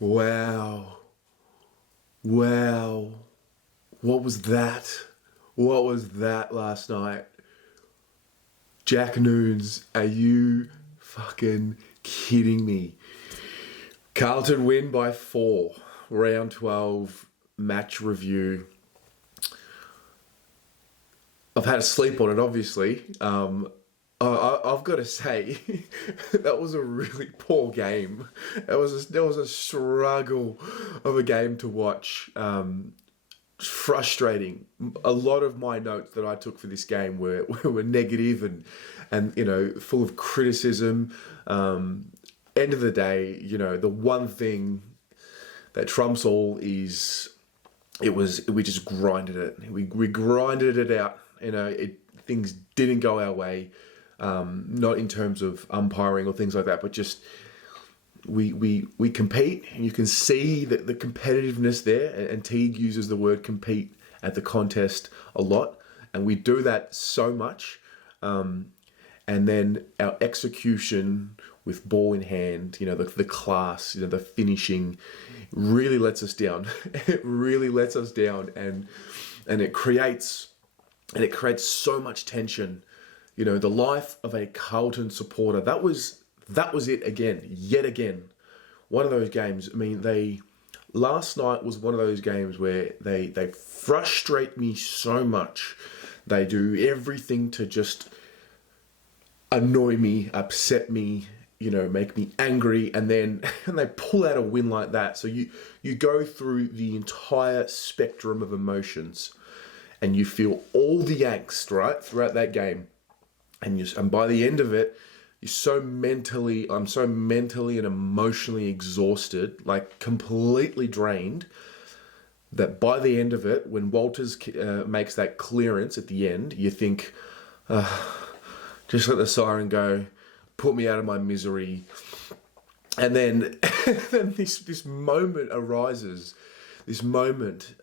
Wow. Wow. What was that? What was that last night? Jack Noons, are you fucking kidding me? Carlton win by 4. Round 12 match review. I've had a sleep on it, obviously. I've got to say, that was a really poor game. There was a struggle of a game to watch. Frustrating. A lot of my notes that I took for this game were negative and full of criticism. End of the day, the one thing that trumps all is we just grinded it. We grinded it out. Things didn't go our way. Not in terms of umpiring or things like that, but just we compete, and you can see that the competitiveness there, and Teague uses the word compete at the contest a lot, and we do that so much, and then our execution with ball in hand, the class, the finishing really lets us down. It really lets us down, and it creates so much tension. The life of a Carlton supporter, that was it again, yet again. One of those games, last night was one of those games where they frustrate me so much. They do everything to just annoy me, upset me, make me angry, and then they pull out a win like that. So you go through the entire spectrum of emotions, and you feel all the angst, right, throughout that game. And by the end of it, I'm so mentally and emotionally exhausted, like completely drained, that by the end of it, when Walters makes that clearance at the end, you think, just let the siren go, put me out of my misery. And then, then this moment arises. This moment,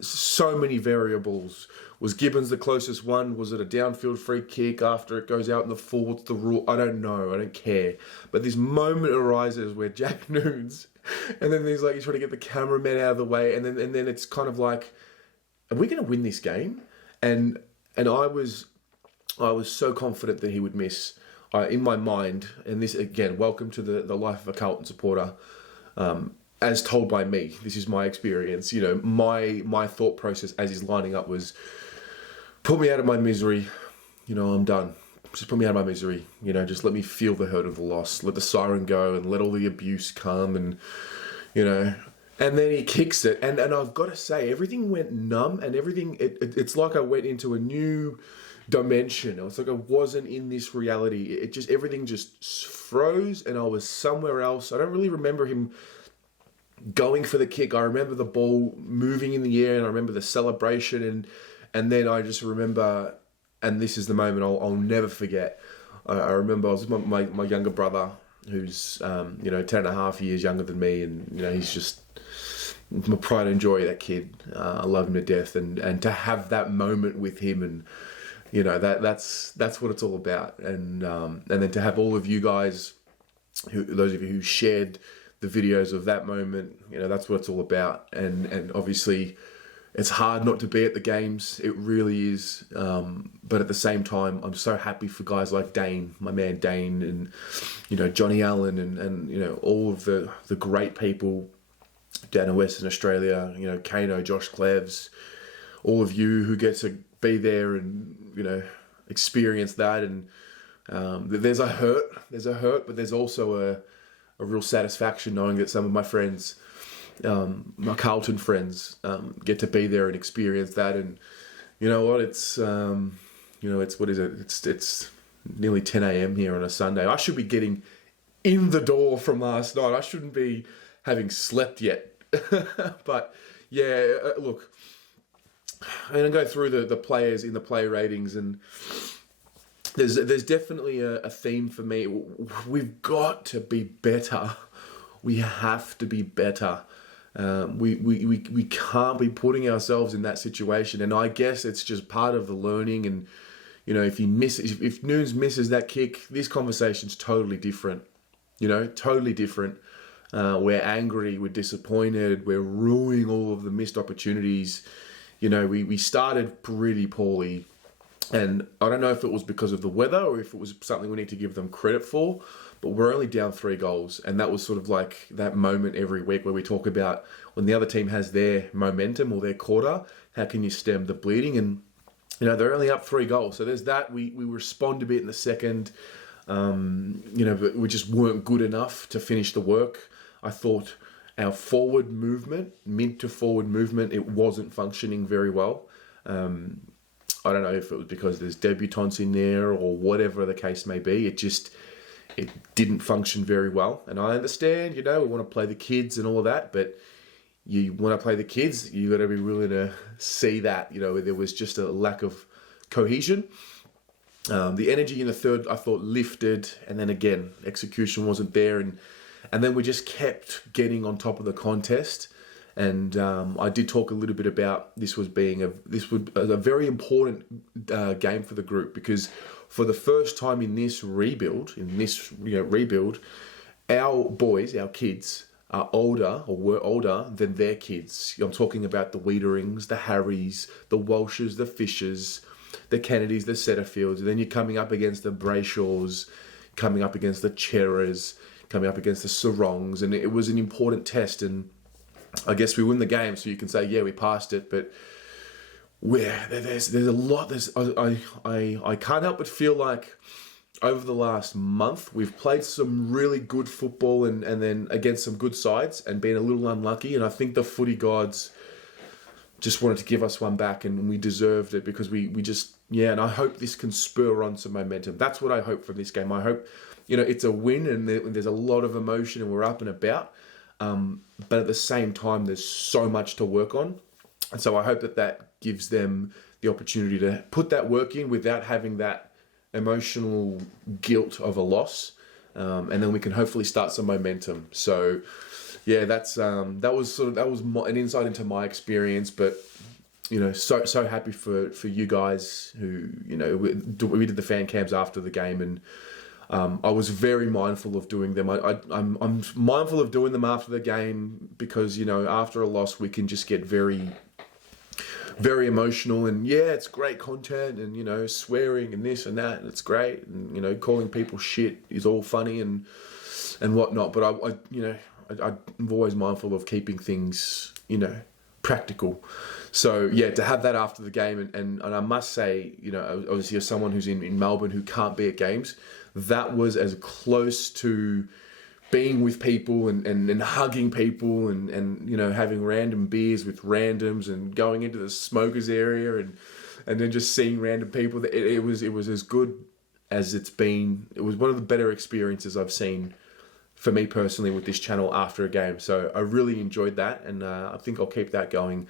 so many variables. Was Gibbons the closest one? Was it a downfield free kick after it goes out in the full? What's the rule? I don't know. I don't care. But this moment arises where Jack Noons, and then he's trying to get the cameraman out of the way, and then it's kind of like, are we going to win this game? And I was so confident that he would miss. In my mind, and this again, welcome to the life of a Carlton supporter. As told by me, this is my experience. My thought process as he's lining up was, put me out of my misery. I'm done. Just put me out of my misery. Just let me feel the hurt of the loss. Let the siren go and let all the abuse come, and And then he kicks it, and I've got to say, everything went numb, and everything. It's like I went into a new dimension. It's like I wasn't in this reality. Everything just froze, and I was somewhere else. I don't really remember him going for the kick. I remember the ball moving in the air, and I remember the celebration, and then I just remember, and this is the moment I'll never forget. I remember I was with my younger brother, who's 10.5 years younger than me, and he's just my pride and joy. That kid, I love him to death, and to have that moment with him, and that's what it's all about, and then to have all of you guys, those of you who shared the videos of that moment, that's what it's all about. And obviously it's hard not to be at the games. It really is. But at the same time, I'm so happy for guys like Dane, my man Dane, and, Johnny Allen, and all of the great people down in Western Australia, Kano, Josh Cleves, all of you who get to be there and, experience that. And there's a hurt, but there's also a real satisfaction knowing that some of my friends, my Carlton friends, get to be there and experience that. And you know what? It's what is it? It's nearly 10 a.m. here on a Sunday. I should be getting in the door from last night. I shouldn't be having slept yet. But yeah, look, I'm gonna go through the players in the play ratings, and there's definitely a theme for me. We've got to be better. We have to be better. We can't be putting ourselves in that situation. And I guess it's just part of the learning. And if Noons misses that kick, this conversation's totally different. totally different. We're angry, we're disappointed, we're ruining all of the missed opportunities. We started pretty poorly, and I don't know if it was because of the weather or if it was something we need to give them credit for, but we're only down 3 goals. And that was sort of like that moment every week where we talk about when the other team has their momentum or their quarter, how can you stem the bleeding? And, they're only up 3 goals. So there's that. We respond a bit in the second, but we just weren't good enough to finish the work. I thought our forward movement, mid to forward movement, it wasn't functioning very well. I don't know if it was because there's debutants in there or whatever the case may be. It didn't function very well. And I understand, we want to play the kids and all of that, but you want to play the kids, you got to be willing to see that, there was just a lack of cohesion. The energy in the third, I thought, lifted, and then again, execution wasn't there, and then we just kept getting on top of the contest. And I did talk a little bit about this was a very important game for the group, because for the first time in this rebuild, our boys, our kids, are older or were older than their kids. I'm talking about the Wiederings, the Harrys, the Walshes, the Fishers, the Kennedys, the Setterfields. And then you're coming up against the Brayshaws, coming up against the Cheras, coming up against the Sarongs. And it was an important test. And I guess we win the game, so you can say, yeah, we passed it. But there's a lot. I can't help but feel like over the last month, we've played some really good football and then against some good sides and been a little unlucky. And I think the footy gods just wanted to give us one back, and we deserved it because we just, and I hope this can spur on some momentum. That's what I hope from this game. I hope, it's a win and there's a lot of emotion and we're up and about. But at the same time, there's so much to work on. And so I hope that gives them the opportunity to put that work in without having that emotional guilt of a loss, and then we can hopefully start some momentum. So, that was an insight into my experience. But so happy for you guys who we did the fan cams after the game, and I was very mindful of doing them. I'm mindful of doing them after the game because after a loss we can just get very emotional, and it's great content, and swearing and this and that, and it's great, and calling people shit is all funny and whatnot. But I'm always mindful of keeping things practical. So to have that after the game, and I must say, obviously as someone who's in Melbourne who can't be at games, that was as close to being with people and hugging people and having random beers with randoms and going into the smokers area and then just seeing random people. It was as good as it's been. It was one of the better experiences I've seen for me personally with this channel after a game. So I really enjoyed that, and I think I'll keep that going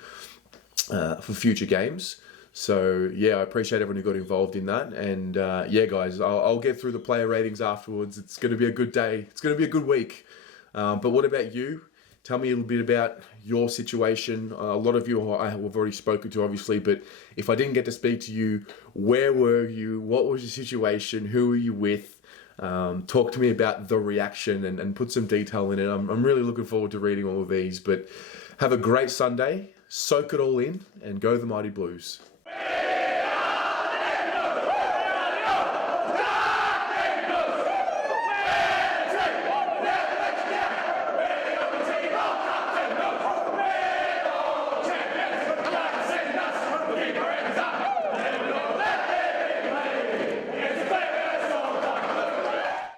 for future games. So I appreciate everyone who got involved in that, and guys, I'll get through the player ratings afterwards. It's going to be a good day. It's going to be a good week. But what about you? Tell me a little bit about your situation. A lot of you I have already spoken to, obviously, but if I didn't get to speak to you, where were you? What was your situation? Who were you with? Talk to me about the reaction and put some detail in it. I'm really looking forward to reading all of these. But have a great Sunday. Soak it all in and go the Mighty Blues.